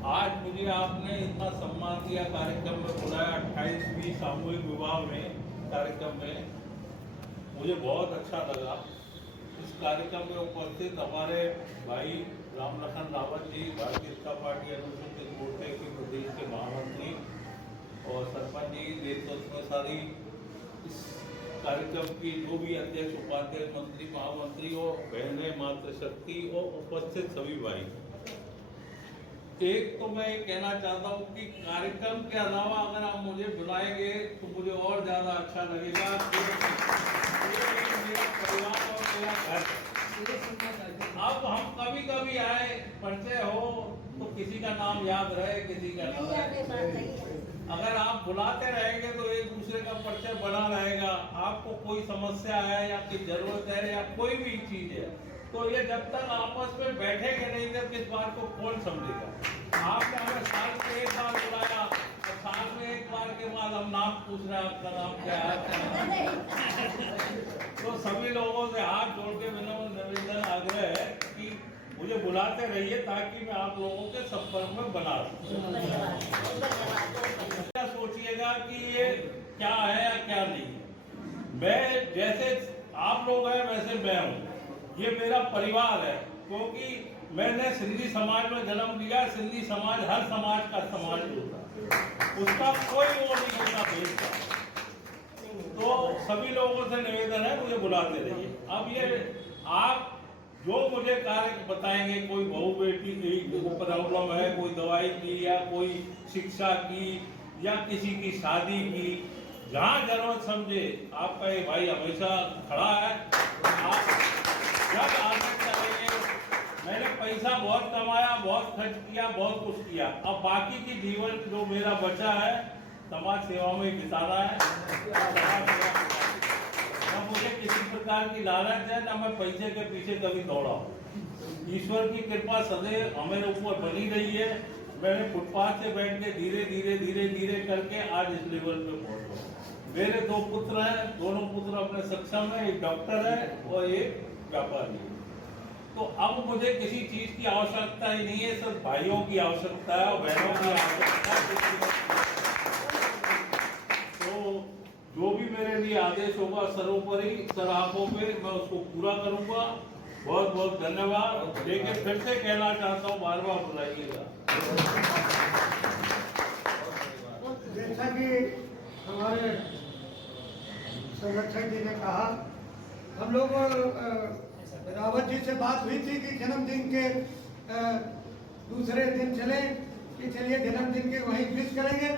आज मुझे आपने इतना सम्मान दिया, कार्यक्रम में बुलाया 28वीं सामूहिक विवाह में कार्यक्रम में, मुझे बहुत अच्छा लगा। इस कार्यक्रम में उपस्थित हमारे भाई राम लखन रावत जी, भारतीय जनता पार्टी अनुसूचित मोर्चे के प्रदेश के महामंत्री और सरपंच जी, नेतृत्व में सारी इस कार्यक्रम की जो भी अध्यक्ष, उपाध्यक्ष, मंत्री, महामंत्री और बहनें, मातृशक्ति और उपस्थित सभी भाई, एक तो मैं ये कहना चाहता हूँ कि कार्यक्रम के अलावा अगर आप मुझे बुलाएंगे तो मुझे और ज़्यादा अच्छा लगेगा। मेरा परिवार और मेरा घर, अब हम कभी कभी आए, परिचय हो तो किसी का नाम याद रहे, किसी का नाम, अगर आप बुलाते रहेंगे तो एक दूसरे का परिचय बना रहेगा। आपको कोई समस्या है या कोई जरूरत है या कोई भी चीज है, तो ये जब तक आपस में बैठेंगे नहीं तब इस बात को कौन समझेगा। आपने हमें साल में एक बार बुलाया और साल में एक बार के बाद हम नाम पूछ रहे हैं आपका नाम क्या है। तो सभी लोगों से हाथ जोड़ के निवेदन आग्रह है कि मुझे बुलाते रहिए ताकि मैं आप लोगों के संपर्क में बना रहूं। क्या सोचिएगा कि ये क्या है या क्या नहीं है। मैं जैसे आप लोग हैं वैसे मैं हूँ, ये मेरा परिवार है, क्योंकि मैंने सिंधी समाज में जन्म लिया। सिंधी समाज हर समाज का समाज होता है, उसका कोई वो नहीं होता भेदभाव। तो सभी लोगों से निवेदन है मुझे बुलाते रहिए। अब ये आप जो मुझे कार्य बताएंगे, कोई बहू बेटी की प्रॉब्लम है, कोई दवाई की या कोई शिक्षा की या किसी की शादी की, जहाँ जरूरत समझे आपका ये भाई हमेशा खड़ा है। आप जब आवश्यकता रहेंगे, मैंने पैसा बहुत कमाया, बहुत खर्च किया, बहुत कुछ किया, अब बाकी की जीवन जो मेरा बचा है समाज सेवा में बिताना है। न मुझे किसी प्रकार की लालच है, न मैं पैसे के पीछे कभी दौड़ा हूँ। ईश्वर की कृपा सदैव हमारे ऊपर बनी रही है। मैंने फुटपाथ से बैठ के धीरे धीरे धीरे धीरे करके आज इस लेवल पे पहुंचा। मेरे दो पुत्र हैं, दोनों पुत्र अपने सक्षम है, एक डॉक्टर है और एक व्यापारी है। तो अब मुझे किसी चीज की आवश्यकता ही नहीं है, सिर्फ भाइयों की आवश्यकता है और बहनों की आवश्यकता है। तो जो भी मेरे लिए आदेश होगा सर्वोपरि सर आंखों पे मैं उसको पूरा करूंगा। बहुत बहुत धन्यवाद। लेकिन फिर से कहना चाहता हूँ, बार बार बुलाइएगा। जैसा कि हमारे संरक्षक जी ने कहा, हम लोग रावत जी से बात हुई थी कि जन्मदिन के दूसरे दिन चले कि चलिए जन्मदिन के वहीं विश करेंगे,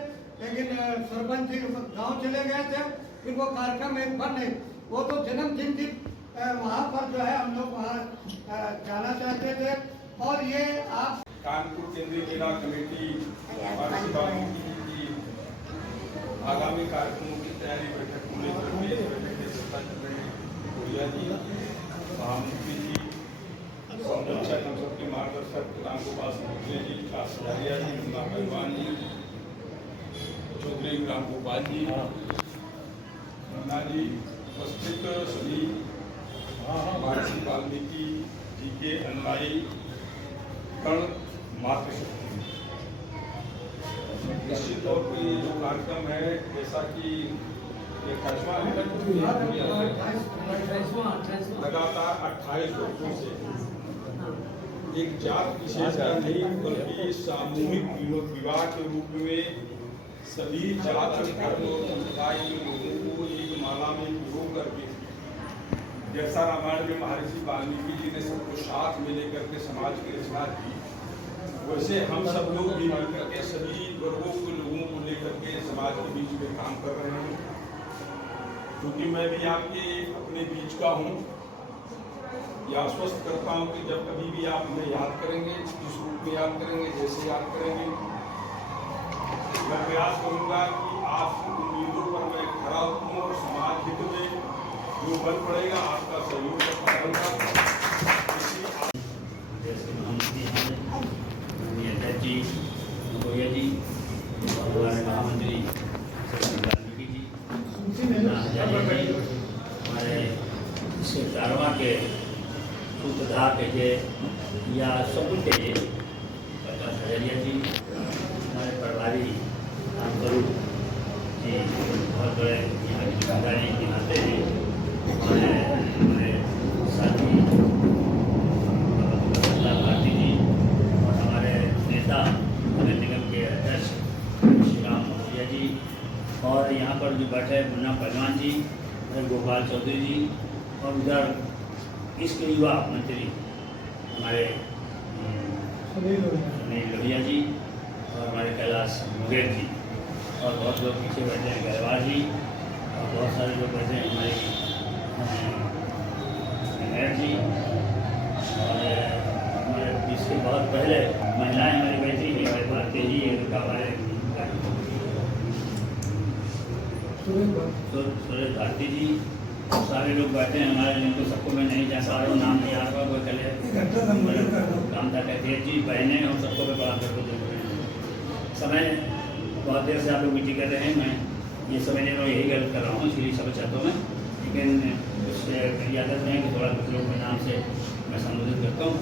लेकिन सरपंच जी गांव चले गए थे, फिर वो कार्यक्रम एक बन नहीं। वो तो जन्मदिन की वहाँ पर जो है हम लोग वहाँ जाना चाहते थे। और ये आप कानपुर केंद्रीय जिला कमेटी की आगामी कार्यक्रमों की तैयारी बैठक को लेकर के बैठक की अध्यक्षता कर रहे हैं भूरिया जी, महामंत्री जी, संरक्षक हम सबके मार्गदर्शक रामगोपाल सिंह जी, कासिया जी, मुन्ना पहलवान जी, चौधरी रामगोपाल जी, मुन्ना जी, उपस्थित सभी महर्षि वाल्मीकि जी के अनुयायी कण मातृशक्ति। निश्चित तौर पर ये जो कार्यक्रम है, जैसा कि ये 28वां लगातार 28 वर्षों से एक जात विशेष का नहीं बल्कि सामूहिक विवाह के रूप में सभी जात धर्म और समुदाय के लोगों को एक माला में पिरो करके, जैसा रामायण में महर्षि वाल्मीकि जी ने सबको साथ में लेकर के समाज की रचना की, वैसे हम सब लोग भी मिलकर के सभी वर्गों के लोगों को लेकर के समाज के बीच में काम कर रहे हैं। क्योंकि मैं भी आपके अपने बीच का हूँ, यह आश्वस्त करता हूँ कि जब कभी भी आप हमें याद करेंगे, जिस रूप में याद करेंगे, जैसे याद करेंगे, मैं प्रयास करूँगा कि आपकी उम्मीदों पर मैं खरा उतरूँ और समाज हित में जो बल पड़ेगा आपका सहयोग जी, भूरिया जी, हमारे महामंत्री वाल्मीकि जी, हमारे चारवा के सूत्रधार के या सब कुछ प्रकाश हजारिया जी, पर जो बैठे मुन्ना पहलवान जी, गोपाल चौधरी जी, और उधर इसके युवा मंत्री हमारे सुनील लोहिया जी और हमारे कैलाश मुंगेर जी, और बहुत लोग पीछे बैठे हैं, गहरवाल जी, और बहुत सारे लोग बैठे हैं हमारी मेयर जी, और हमारे इसके बहुत पहले महिलाएं हमारी बैठी हैं, हमारे भारतीय जी, हमारे सुरेश भारती जी, सारे लोग बैठे हैं हमारे, जिनको सबको मैं नहीं जान पा रहा हूँ, नाम नहीं आ रहा, कोई कल काम था कहते जी बहने और सबको मैं बड़ा करके समय बहुत देर से आप लोग मीटिंग कर रहे हैं, मैं ये समझने में यही गलत कर रहा हूँ, इसलिए सब चाहता हूँ मैं, लेकिन कुछ आदत नहीं है कि थोड़ा कुछ लोग के नाम से मैं संबोधित करता हूँ।